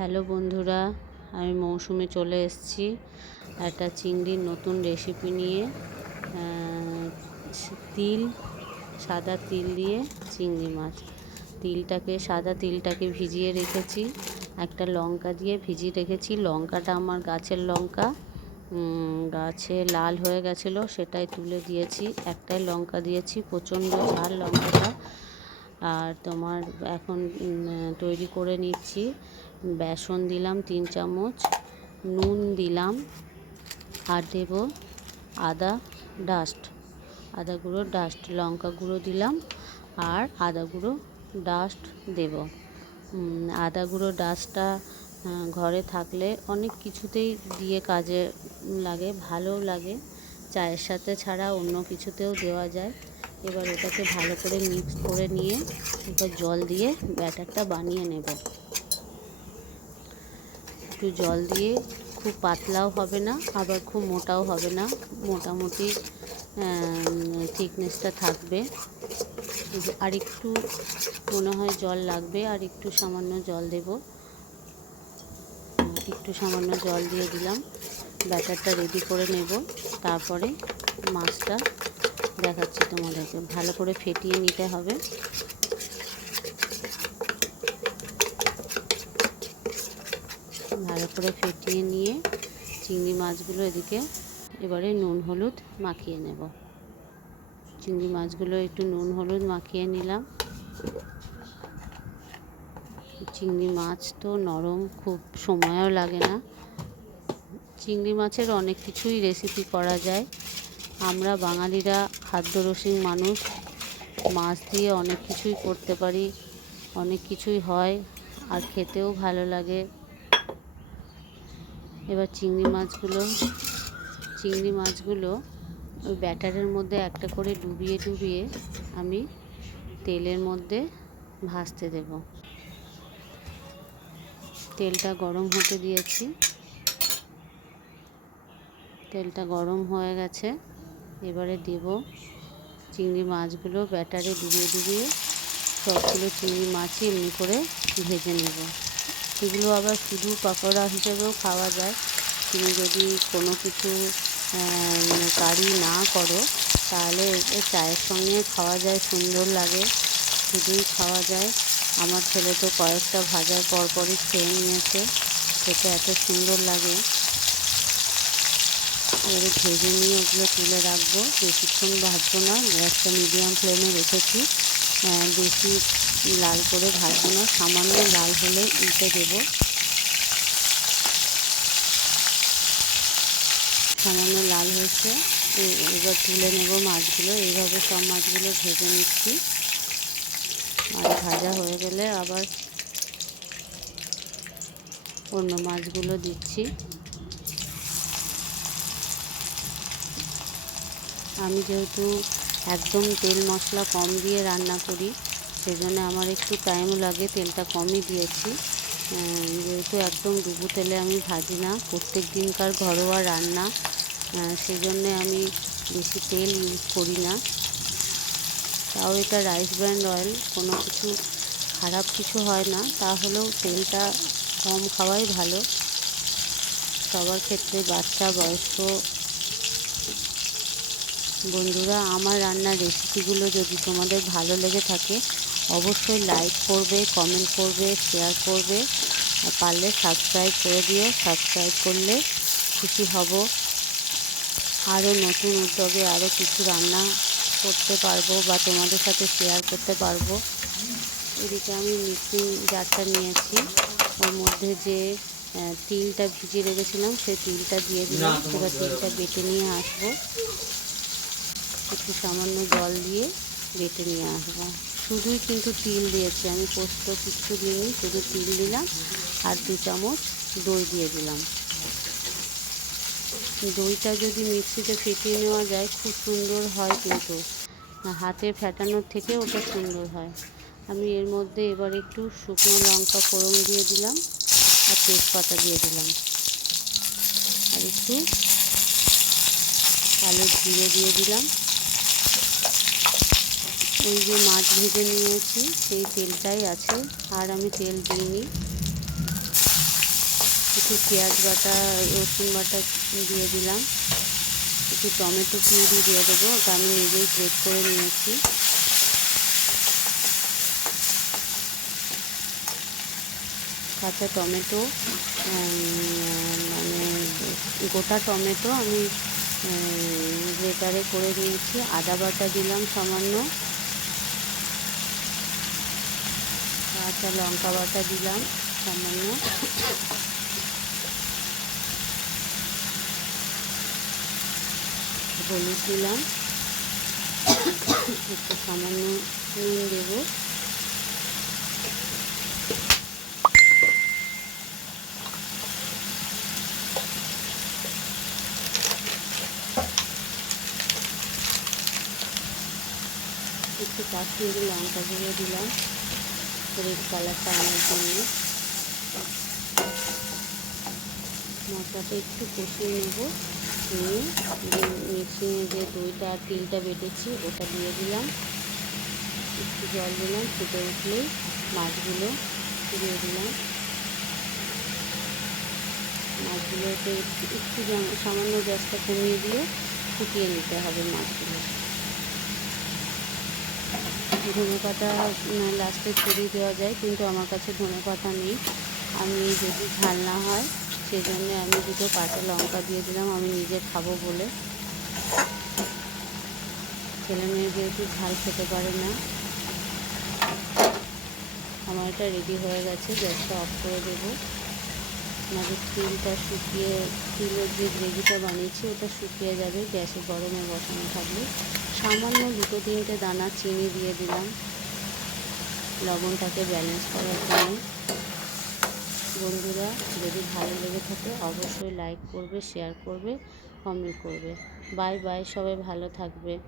Hello বন্ধুরা, আমি মৌসুমে চলে এসেছি একটা চিংড়ির নতুন রেসিপি নিয়ে। তিল, সাদা তিল দিয়ে চিংড়ি মাছ। তিলটাকে, সাদা তিলটাকে ভিজিয়ে রেখেছি, একটা লঙ্কা দিয়ে ভিজিয়ে রেখেছি। লঙ্কাটা আমার গাছের লঙ্কা গাছে লাল হয়ে গেছিল, সেটাই তুলে দিয়েছি। একটাই লঙ্কা দিয়েছি, প্রচণ্ড ঝাল লঙ্কাটা। আর তোমার এখন তৈরি করে নিচ্ছি। বেসন দিলাম তিন চামচ, নুন দিলাম, আর দেব আদা ডাস্ট আদা গুঁড়ো ডাস্ট লঙ্কা গুঁড়ো দিলাম, আর আদা গুঁড়ো ডাস্ট দেব। আদা গুঁড়ো ডাস্টটা ঘরে থাকলে অনেক কিছুতেই দিয়ে কাজে লাগে ভালোও লাগে। চায়ের সাথে ছাড়া অন্য কিছুতেও দেওয়া যায়। এবার এটাকে ভালো করে মিক্স করে নিয়ে এবার জল দিয়ে ব্যাটারটা বানিয়ে নেব। একটু জল দিয়ে খুব পাতলাও হবে না, আবার খুব মোটাও হবে না। মোটামুটি থিকনেসটা থাকবে। আর একটু মনে হয় জল লাগবে, আর একটু সামান্য জল দেব। একটু সামান্য জল দিয়ে দিলাম। ব্যাটারটা রেডি করে নেব। তারপরে মাছটা দেখাচ্ছি তোমাদেরকে। ভালো করে ফেটিয়ে নিতে হবে। ভালো করে ফেটিয়ে নিয়ে চিংড়ি মাছগুলো এদিকে এবারে নুন হলুদ মাখিয়ে নেব। চিংড়ি মাছগুলো একটু নুন হলুদ মাখিয়ে নিলাম। চিংড়ি মাছ তো নরম, খুব সময়ও লাগে না। চিংড়ি মাছের অনেক কিছুই রেসিপি করা যায়। আমরা বাঙালিরা খাদ্যরসিক মানুষ, মাছ দিয়ে অনেক কিছুই করতে পারি, অনেক কিছুই হয়, আর খেতেও ভালো লাগে। এবার চিংড়ি মাছগুলো চিংড়ি মাছগুলো ওই ব্যাটারের মধ্যে একটা করে ডুবিয়ে ডুবিয়ে আমি তেলের মধ্যে ভাজতে দেব। তেলটা গরম হতে দিয়েছি। তেলটা গরম হয়ে গেছে। এবারে দেব চিংড়ি মাছগুলো ব্যাটারে ডুবিয়ে ডুবিয়ে সবগুলো চিংড়ি মাছই এমনি করে ভেজে নেব। এগুলো আবার শুধু পকোড়া হিসেবেও খাওয়া যায়। তুমি যদি কোনো কিছু কারি না করো, তাহলে চায়ের সঙ্গে খাওয়া যায়, সুন্দর লাগে, শুধুই খাওয়া যায়। আমার ছেলে তো কয়েকটা ভাজার পরপরই খেয়ে নিয়েছে, খেতে এত সুন্দর লাগে। এবারে ভেজে নিয়ে ওগুলো তুলে রাখব। বেশিক্ষণ ভাজবো না, গ্যাসটা মিডিয়াম ফ্লেমে রেখেছি। বেশি লাল করে ভাজবো না, সামান্য লাল হলে উল্টে দেবো। সামান্য লাল হয়েছে এবার তুলে নেব মাছগুলো। এইভাবে সব মাছগুলো ভেজে নিচ্ছি। মাছ ভাজা হয়ে গেলে আবার অন্য মাছগুলো দিচ্ছি। আমি যেহেতু একদম তেল মশলা কম দিয়ে রান্না করি সেজন্য আমার একটু টাইম লাগে, তেলটা কমই দিয়েছি। যেহেতু একদম ডুবু তেলে আমি ভাজি না প্রত্যেক দিনকার ঘরোয়া রান্না সেই জন্যে আমি বেশি তেল ইউজ করি না। তাও এটা রাইস ব্র্যান্ড অয়েল কোনো কিছু খারাপ কিছু হয় না, তাহলেও তেলটা কম খাওয়াই ভালো। সবার ক্ষেত্রে বাচ্চা, বয়স্ক বন্ধুরা, আমার রান্নার রেসিপিগুলো যদি তোমাদের ভালো লেগে থাকে অবশ্যই লাইক করবে কমেন্ট করবে শেয়ার করবে। পারলে সাবস্ক্রাইব করে দিও। সাবস্ক্রাইব করলে খুশি হব। আরও নতুন উদ্যোগে আরও কিছু রান্না করতে পারব বা তোমাদের সাথে শেয়ার করতে পারব। এদিকে আমি মিক্সিং জারটা নিয়েছি। ওর মধ্যে যে তিলটা ভিজিয়ে রেখেছিলাম সেই তিলটা দিয়ে দিলাম। এবার তিলটা বেটে নিয়ে আসব। একটু সামান্য জল দিয়ে বেটে নিয়ে আসব। শুধুই কিন্তু তিল দিয়েছি। আমি পোস্ত কিচ্ছু দিইনি, শুধু তিল দিলাম আর দু চামচ দই দিয়ে দিলাম। দইটা যদি মিক্সিতে ফেটিয়ে নেওয়া যায়, খুব সুন্দর হয় কিন্তু। হাতে ফেটানোর থেকে ওটা সুন্দর হয়। আমি এর মধ্যে এবার একটু শুকনো লঙ্কা ফোড়ন দিয়ে দিলাম আর তেজপাতা দিয়ে দিলাম। আর একটু কালো জিরে দিয়ে দিলাম। ওই যে মাছ ভেজে নিয়েছি, সেই তেলটাই আছে। আর আমি তেল দিইনি। একটু পেঁয়াজ বাটা, রসুন বাটা দিয়ে দিলাম। একটু টমেটো পিউরি দিয়ে দেবো। ওটা আমি নিজেই গ্রেট করে নিয়েছি। কাঁচা টমেটো মানে গোটা টমেটো আমি গ্রেটারে করে নিয়েছি। আদা বাটা দিলাম সামান্য। কাঁচা লঙ্কা বাটা দিলাম, সামান্য। হলুদ দিলাম। একটু সামান্য নুন দেবো। একটু কাশ্মীরি লঙ্কা গুঁড়ো দিলাম। রেড কালারটা আনার জন্য মশলাটা একটু কষিয়ে নেব। নিয়ে মিক্সিংয়ে যে দইটা আর তিলটা বেটেছি, ওটা দিয়ে দিলাম। একটু জল দিলাম, ফুটে উঠলেই মাছগুলো দিয়ে দিলাম। মাছগুলোকে একটু সামান্য গ্যাসটা কমিয়ে দিয়ে ফুটিয়ে নিতে হবে মাছগুলো। ধনে পাতা লাস্টে ছড়িয়ে দেওয়া যায়, কিন্তু আমার কাছে ধনে পাতা নেই। আমি যদি ঝাল না হয় সেই জন্যে আমি দুটো কাঁচা লঙ্কা দিয়ে দিলাম, আমি নিজে খাব বলে। ছেলে মেয়ে যেহেতু ঝাল খেতে পারে না, আমার এটা রেডি হয়ে গেছে, গ্যাসটা অফ করে দেবো। আমাদের তিলটা শুকিয়ে, তিলের যে গ্রেভিটা বানিয়েছি, ওটা শুকিয়ে যাবে, গ্যাসে গরমে বসানো থাকলে সামান্য দুটো তিনটে দানা চিনি দিয়ে দিলাম। লবণটাকে ব্যালেন্স করার জন্য। বন্ধুরা, যদি ভালো লেগে থাকে, অবশ্যই লাইক করবে শেয়ার করবে কমেন্ট করবে। বাই বাই সবাই ভালো থাকবে।